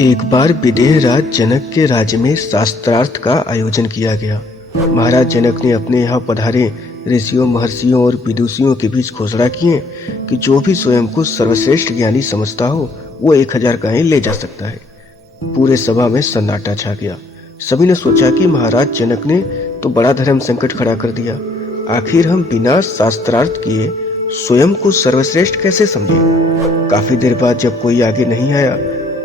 एक बार विदेह राज जनक के राज्य में शास्त्रार्थ का आयोजन किया गया। महाराज जनक ने अपने यहाँ पधारे ऋषियों, महर्षियों और विदुषियों के बीच घोषणा किए कि जो भी स्वयं को सर्वश्रेष्ठ ज्ञानी समझता हो वो 1000 गायें ले जा सकता है। पूरे सभा में सन्नाटा छा गया। सभी ने सोचा कि महाराज जनक ने तो बड़ा धर्म संकट खड़ा कर दिया। आखिर हम बिना शास्त्रार्थ किए स्वयं को सर्वश्रेष्ठ कैसे समझे। काफी देर बाद जब कोई आगे नहीं आया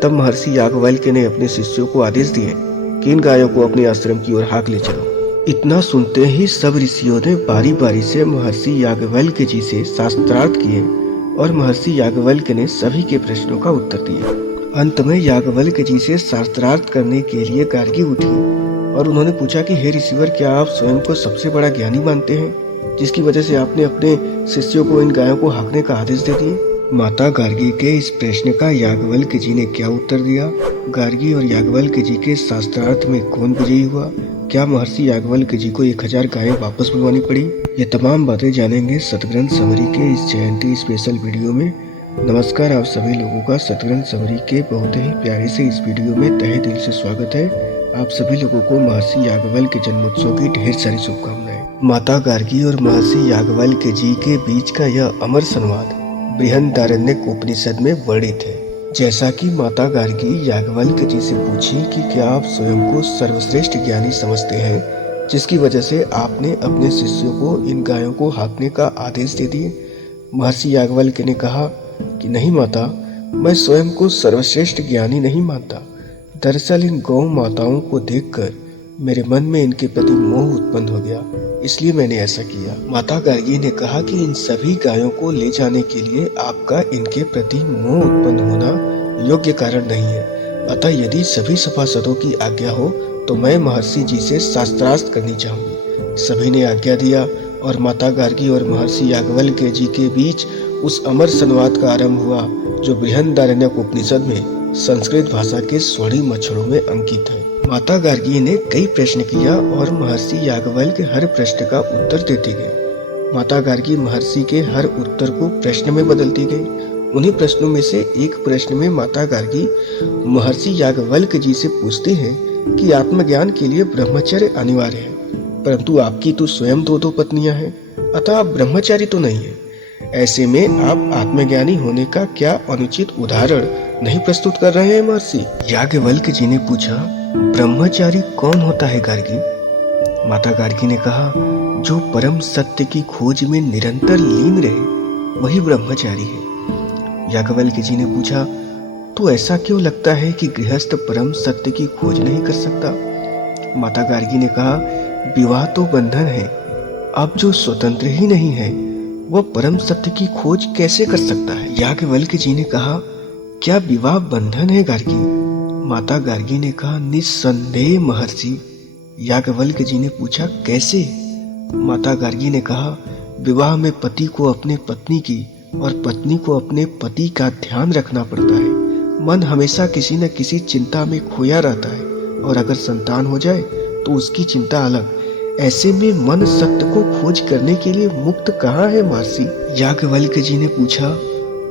तब महर्षि याज्ञवल्क्य ने अपने शिष्यों को आदेश दिए कि इन गायों को अपने आश्रम की ओर हाँक ले चलो। इतना सुनते ही सब ऋषियों ने बारी बारी से महर्षि याज्ञवल्क्य जी से शास्त्रार्थ किए और महर्षि याज्ञवल्क्य ने सभी के प्रश्नों का उत्तर दिया। अंत में याज्ञवल्क्य जी से शास्त्रार्थ करने के लिए गार्गी उठी और उन्होंने पूछा कि हे ऋषिवर, क्या आप स्वयं को सबसे बड़ा ज्ञानी मानते हैं, जिसकी वजह से आपने अपने शिष्यों को इन गायों को हाँकने का आदेश दे दिए। माता गार्गी के इस प्रश्न का याज्ञवल्क्य जी ने क्या उत्तर दिया। गार्गी और याज्ञवल्क्य जी के शास्त्रार्थ में कौन विजयी हुआ। क्या महर्षि याज्ञवल्क्य जी को 1000 गायें वापस बुलवानी पड़ी। ये तमाम बातें जानेंगे सतग्रंथ समरी के इस जयंती स्पेशल वीडियो में। नमस्कार, आप सभी लोगों का सतग्रंथ समरी के बहुत ही प्यारे से इस वीडियो में तहे दिल से स्वागत है। आप सभी लोगों को महर्षि याज्ञवल्क्य जन्मोत्सव की ढेर सारी शुभकामनाएं। माता गार्गी और महर्षि याज्ञवल्क्य जी के बीच का यह अमर संवाद बृहदारण्यक उपनिषद में वर्णित है। जैसा कि माता गार्गी याज्ञवल्क्य जी से पूछी कि क्या आप स्वयं को सर्वश्रेष्ठ ज्ञानी समझते हैं, जिसकी वजह से आपने अपने शिष्यों को इन गायों को हाँकने का आदेश दे दिए। महर्षि याज्ञवल्क्य ने कहा कि नहीं माता, मैं स्वयं को सर्वश्रेष्ठ ज्ञानी नहीं मानता। दरअसल इन गौ माताओं को देखकर मेरे मन में इनके प्रति मोह उत्पन्न हो गया, इसलिए मैंने ऐसा किया। माता गार्गी ने कहा कि इन सभी गायों को ले जाने के लिए आपका इनके प्रति मोह उत्पन्न होना योग्य कारण नहीं है। अतः यदि सभी सभासदों की आज्ञा हो तो मैं महर्षि जी से शास्त्रार्थ करनी चाहूंगी। सभी ने आज्ञा दिया और माता गार्गी और महर्षि याज्ञवल्क्य जी के बीच उस अमर संवाद का आरंभ हुआ जो बृहदारण्यक उपनिषद में संस्कृत भाषा के स्वर्णिम अक्षरों में अंकित है। माता गार्गी ने कई प्रश्न किया और महर्षि याज्ञवल्क्य हर प्रश्न का उत्तर देते गए। माता गार्गी महर्षि के हर उत्तर को प्रश्न में बदलती गई। उन्हीं प्रश्नों में से एक प्रश्न में माता गार्गी महर्षि याज्ञवल्क्य जी से पूछते हैं कि आत्मज्ञान के लिए ब्रह्मचर्य अनिवार्य है, परंतु आपकी तो स्वयं 2 पत्नियां हैं, अतः आप ब्रह्मचारी तो नहीं है। ऐसे में आप आत्मज्ञानी होने का क्या अनुचित उदाहरण नहीं प्रस्तुत कर रहे हैं महर्षि। याज्ञवल्क्य जी ने पूछा, ब्रह्मचारी कौन होता है गार्गी। माता गार्गी ने कहा, जो परम सत्य की खोज में निरंतर लीन रहे वही ब्रह्मचारी है। याज्ञवल्क्य जी ने पूछा, तो ऐसा क्यों लगता है कि गृहस्थ परम सत्य की खोज नहीं कर सकता। माता गार्गी ने कहा, विवाह तो बंधन है, अब जो स्वतंत्र ही नहीं है वह परम सत्य की खोज कैसे कर सकता है। याज्ञवल्क्य जी ने कहा, क्या विवाह बंधन है गार्गी। माता गार्गी ने कहा, निस्संदेह महर्षि। याज्ञवल्क्य जी ने पूछा, कैसे। माता गार्गी ने कहा, विवाह में पति को अपने पत्नी की और पत्नी को अपने पति का ध्यान रखना पड़ता है। मन हमेशा किसी न किसी चिंता में खोया रहता है और अगर संतान हो जाए तो उसकी चिंता अलग। ऐसे में मन सत्य को खोज करने के लिए मुक्त कहाँ है महर्षि। याज्ञवल्क्य जी ने पूछा,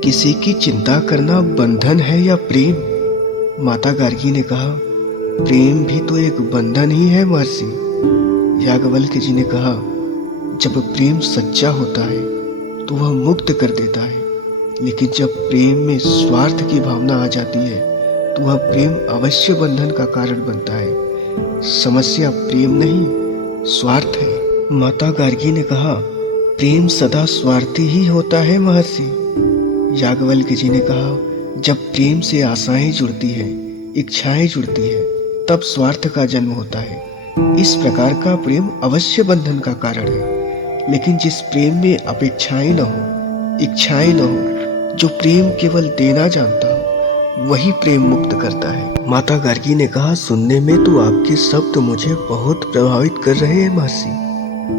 किसी की चिंता करना बंधन है या प्रेम। माता गार्गी ने कहा, प्रेम भी तो एक बंधन ही है महर्षि। याज्ञवल्क्य जी ने कहा, जब प्रेम सच्चा होता है तो वह मुक्त कर देता है, लेकिन जब प्रेम में स्वार्थ की भावना आ जाती है तो वह प्रेम अवश्य बंधन का कारण बनता है। समस्या प्रेम नहीं स्वार्थ है। माता गार्गी ने कहा, प्रेम सदा स्वार्थी ही होता है महर्षि। याज्ञवल्क्य जी ने कहा, जब प्रेम से आशाएं जुड़ती है, इच्छाएं जुड़ती है, तब स्वार्थ का जन्म होता है। इस प्रकार का प्रेम अवश्य बंधन का कारण है। लेकिन जिस प्रेम में अपेक्षाएं न हो, इच्छाएं न हो, जो प्रेम केवल देना जानता हो, वही प्रेम मुक्त करता है। माता गार्गी ने कहा, सुनने में तो आपके शब्द मुझे बहुत प्रभावित कर रहे हैं महर्षि,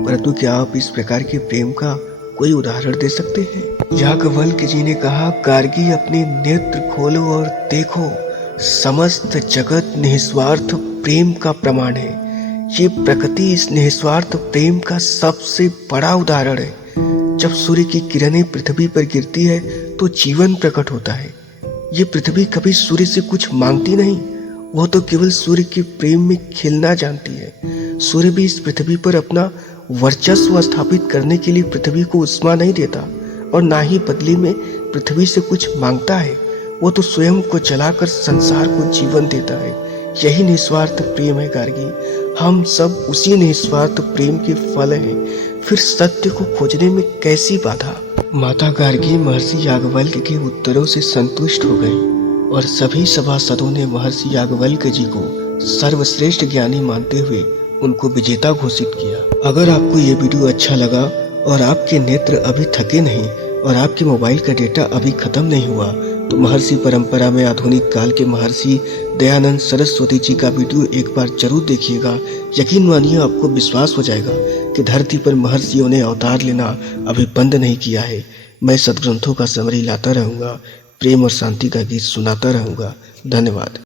परंतु क्या आप इस प्रकार के प्रेम का कोई उदाहरण दे सकते हैं। याज्ञवल्क्य जी ने कहा, गार्गी अपने नेत्र खोलो और देखो, समस्त जगत निस्वार्थ प्रेम का प्रमाण है। ये प्रकृति इस निस्वार्थ प्रेम का सबसे बड़ा उदाहरण है। जब सूर्य की किरणें पृथ्वी पर गिरती है तो जीवन प्रकट होता है। ये पृथ्वी कभी सूर्य से कुछ मांगती नहीं, वो तो केवल सूर्य के प्रेम में खिलना जानती है। सूर्य भी इस पृथ्वी पर अपना वर्चस्व स्थापित करने के लिए पृथ्वी को उष्मा नहीं देता और ना ही बदले में पृथ्वी से कुछ मांगता है। वो तो स्वयं को जलाकर संसार को जीवन देता है। यही निस्वार्थ प्रेम है गार्गी। हम सब उसी निस्वार्थ प्रेम के फल हैं। फिर सत्य को खोजने में कैसी बाधा। माता गार्गी महर्षि याज्ञवल्क्य के उत्तरों से संतुष्ट हो गईं और सभी सभासदों ने महर्षि याज्ञवल्क्य जी को सर्वश्रेष्ठ ज्ञानी मानते हुए उनको विजेता घोषित किया। अगर आपको ये वीडियो अच्छा लगा और आपके नेत्र अभी थके नहीं और आपके मोबाइल का डेटा अभी खत्म नहीं हुआ तो महर्षि परंपरा में आधुनिक काल के महर्षि दयानंद सरस्वती जी का वीडियो एक बार जरूर देखिएगा। यकीन मानिए आपको विश्वास हो जाएगा कि धरती पर महर्षियों ने अवतार लेना अभी बंद नहीं किया है। मैं सद्ग्रंथों का समरी लाता रहूंगा, प्रेम और शांति का गीत सुनाता रहूंगा। धन्यवाद।